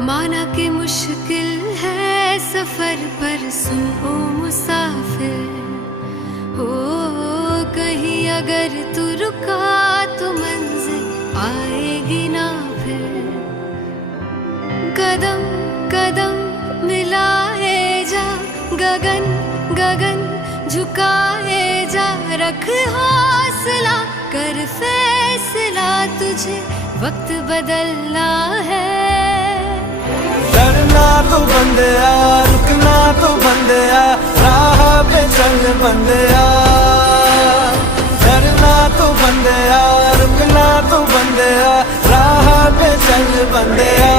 माना कि मुश्किल है सफर पर सुन ओ मुसाफिर हो, कहीं अगर तू रुका तो मंजिल आएगी ना फिर। कदम कदम मिलाए जा, गगन गगन झुकाए जा, रख हौसला कर फैसला, तुझे वक्त बदलना है। डरना तो बंदिया, रुकना तो बंदिया, राह पे चल बंदिया। डरना तो बंदिया, रुकना तो बंदिया, राह पे चल बंदिया।